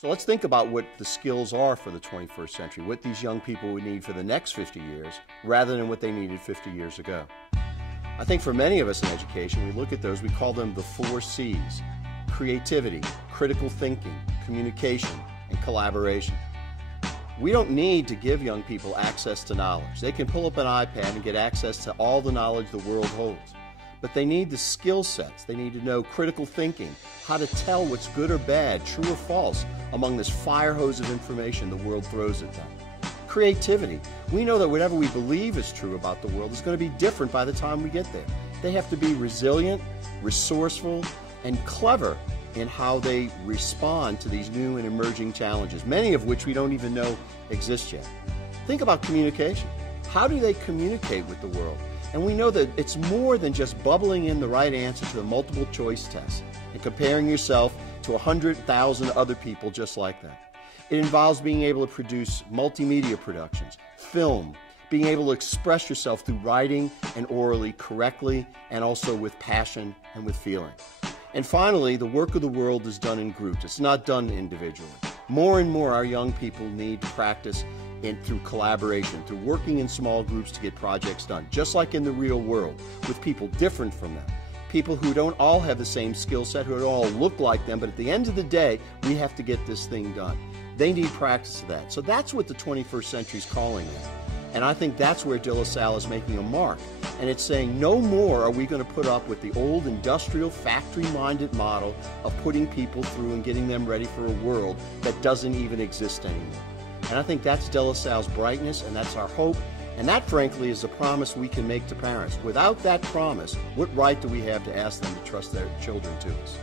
So let's think about what the skills are for the 21st century, what these young people would need for the next 50 years, rather than what they needed 50 years ago. I think for many of us in education, we look at those, we call them the 4 C's: creativity, critical thinking, communication, and collaboration. We don't need to give young people access to knowledge. They can pull up an iPad and get access to all the knowledge the world holds. But they need the skill sets. They need to know critical thinking, how to tell what's good or bad, true or false, among this fire hose of information the world throws at them. Creativity. We know that whatever we believe is true about the world is going to be different by the time we get there. They have to be resilient, resourceful, and clever in how they respond to these new and emerging challenges, many of which we don't even know exist yet. Think about communication. How do they communicate with the world? And we know that it's more than just bubbling in the right answer to a multiple choice test and comparing yourself to 100,000 other people just like that. It involves being able to produce multimedia productions, film, being able to express yourself through writing and orally correctly, and also with passion and with feeling. And finally, the work of the world is done in groups. It's not done individually. More and more, our young people need practice through collaboration, through working in small groups to get projects done, just like in the real world, with people different from them. People who don't all have the same skill set, who don't all look like them, but at the end of the day, we have to get this thing done. They need practice of that. So that's what the 21st century is calling it. And I think that's where De La Salle is making a mark. And it's saying no more are we going to put up with the old industrial factory-minded model of putting people through and getting them ready for a world that doesn't even exist anymore. And I think that's De La Salle's brightness, and that's our hope. And that, frankly, is the promise we can make to parents. Without that promise, what right do we have to ask them to trust their children to us?